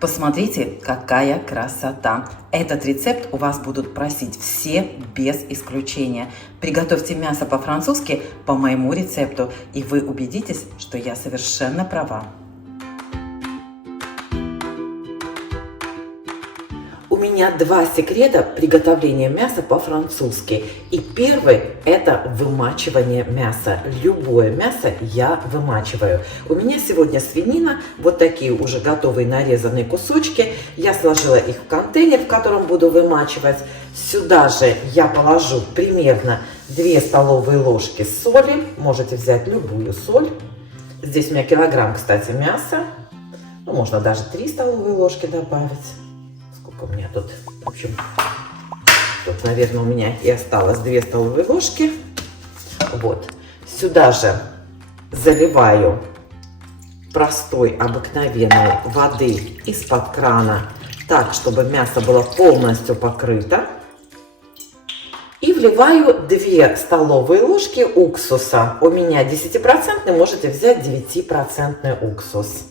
Посмотрите, какая красота! Этот рецепт у вас будут просить все без исключения. Приготовьте мясо по-французски по моему рецепту, и вы убедитесь, что я совершенно права. У меня два секрета приготовления мяса по-французски. И первый – это вымачивание мяса. Любое мясо я вымачиваю. У меня сегодня свинина, вот такие уже готовые нарезанные кусочки. Я сложила их в контейнер, в котором буду вымачивать. Сюда же я положу примерно 2 столовые ложки соли. Можете взять любую соль. Здесь у меня килограмм, кстати, мяса. Ну, можно даже 3 столовые ложки добавить. У меня тут, в общем, тут, наверное, у меня и осталось 2 столовые ложки. Вот. Сюда же заливаю простой обыкновенной воды из-под крана, так, чтобы мясо было полностью покрыто. И вливаю 2 столовые ложки уксуса. У меня 10%, можете взять 9% уксус.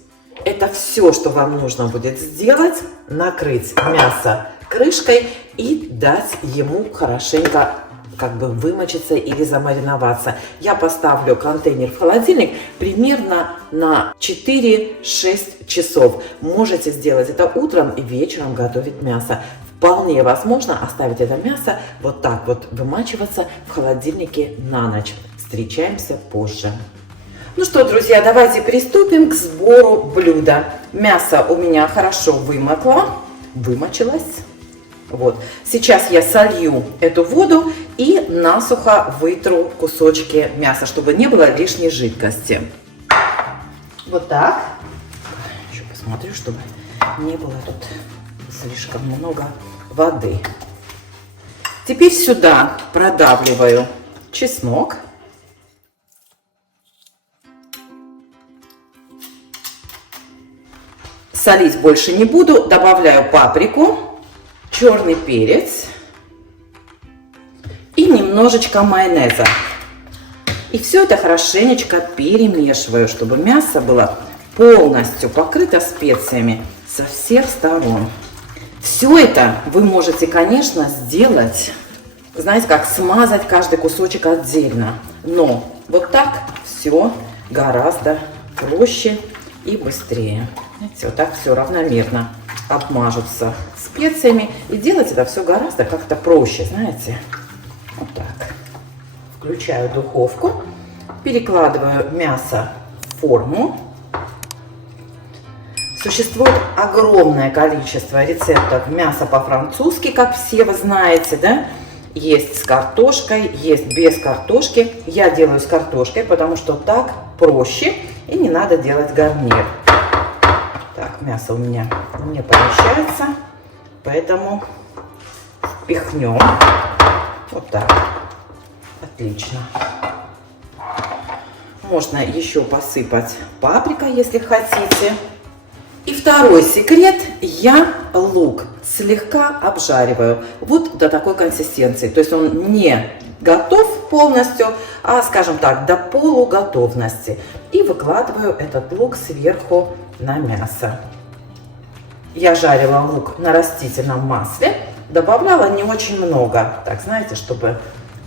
Это все, что вам нужно будет сделать. Накрыть мясо крышкой и дать ему хорошенько вымочиться или замариноваться. Я поставлю контейнер в холодильник примерно на 4-6 часов. Можете сделать это утром и вечером готовить мясо. Вполне возможно оставить это мясо вот так вот вымачиваться в холодильнике на ночь. Встречаемся позже. Ну что, друзья, давайте приступим к сбору блюда. Мясо у меня хорошо вымочилось. Вот. Сейчас я солью эту воду и насухо вытру кусочки мяса, чтобы не было лишней жидкости. Вот так. Еще посмотрю, чтобы не было тут слишком много воды. Теперь сюда продавливаю чеснок. Солить больше не буду. Добавляю паприку, черный перец и немножечко майонеза. И все это хорошенечко перемешиваю, чтобы мясо было полностью покрыто специями со всех сторон. Все это вы можете, конечно, сделать, знаете, как смазать каждый кусочек отдельно. Но вот так все гораздо проще и быстрее. Вот так все равномерно обмажутся специями. И делать это все гораздо как-то проще, знаете. Вот так. Включаю духовку. Перекладываю мясо в форму. Существует огромное количество рецептов мяса по-французски, как все вы знаете, да? Есть с картошкой, есть без картошки. Я делаю с картошкой, потому что так проще и не надо делать гарнир. Так, мясо у меня не помещается, поэтому впихнем. Вот так. Отлично. Можно еще посыпать паприкой, если хотите. И второй секрет. Я лук слегка обжариваю. Вот до такой консистенции. То есть он не готов полностью, а, скажем так, до полуготовности. И выкладываю этот лук сверху на мясо. Я жарила лук на растительном масле. Добавляла не очень много. Так, знаете, чтобы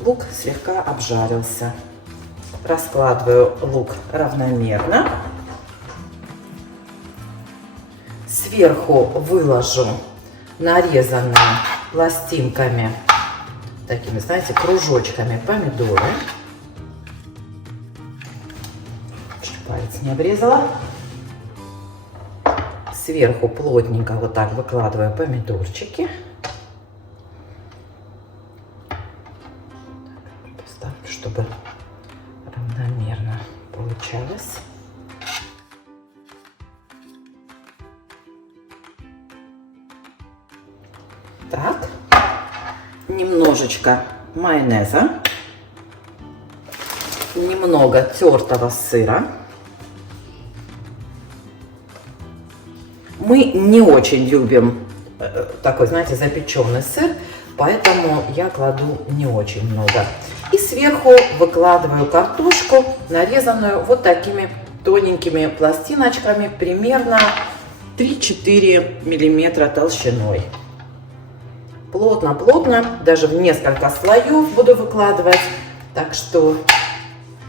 лук слегка обжарился. Раскладываю лук равномерно. Сверху выложу нарезанные пластинками, такими, знаете, кружочками помидоры. Чуть палец не обрезала. Сверху плотненько вот так выкладываю помидорчики. Поставлю, чтобы равномерно получалось. Так, немножечко майонеза, немного тертого сыра. Мы не очень любим такой, знаете, запеченный сыр, поэтому я кладу не очень много. И сверху выкладываю картошку, нарезанную вот такими тоненькими пластиночками, примерно 3-4 миллиметра толщиной. Плотно-плотно, даже в несколько слоев буду выкладывать, так что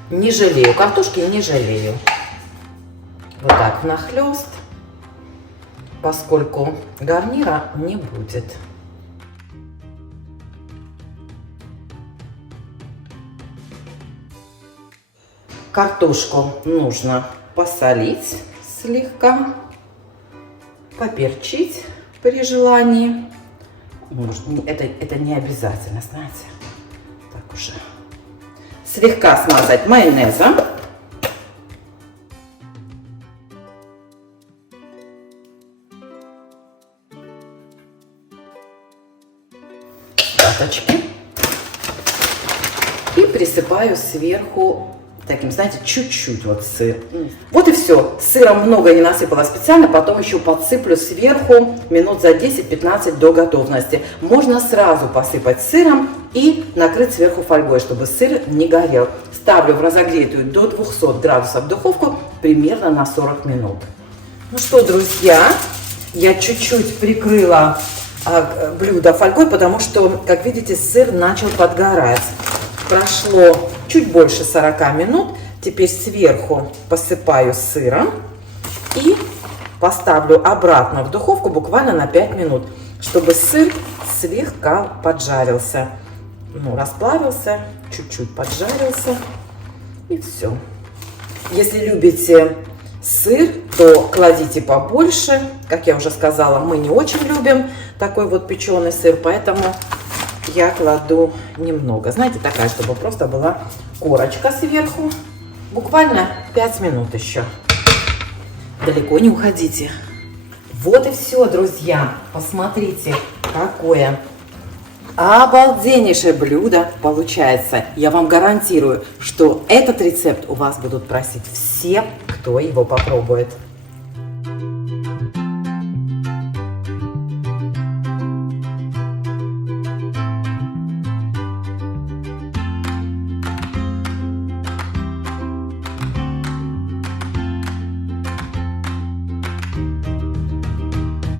не жалею, картошки не жалею. Вот так внахлёст, поскольку гарнира не будет. Картошку нужно посолить слегка, поперчить при желании. Может, это не обязательно, знаете. Так уже. Слегка смазать майонезом. Пяточки. И присыпаю сверху таким, знаете, чуть-чуть вот сыр. Вот и все. Сыром много не насыпала специально, потом еще подсыплю сверху минут за 10-15 до готовности. Можно сразу посыпать сыром и накрыть сверху фольгой, чтобы сыр не горел. Ставлю в разогретую до 200 градусов духовку примерно на 40 минут. Ну что, друзья, я чуть-чуть прикрыла блюдо фольгой, потому что, как видите, сыр начал подгорать. Прошло чуть больше 40 минут. Теперь сверху посыпаю сыром и поставлю обратно в духовку буквально на 5 минут, чтобы сыр слегка поджарился. Ну, расплавился, чуть-чуть поджарился, и все. Если любите сыр, то кладите побольше. Как я уже сказала, мы не очень любим такой вот печеный сыр, поэтому я кладу немного. Знаете, такая, чтобы просто была корочка сверху. Буквально 5 минут еще. Далеко не уходите. Вот и все, друзья. Посмотрите, какое обалденнейшее блюдо получается. Я вам гарантирую, что этот рецепт у вас будут просить все, кто его попробует.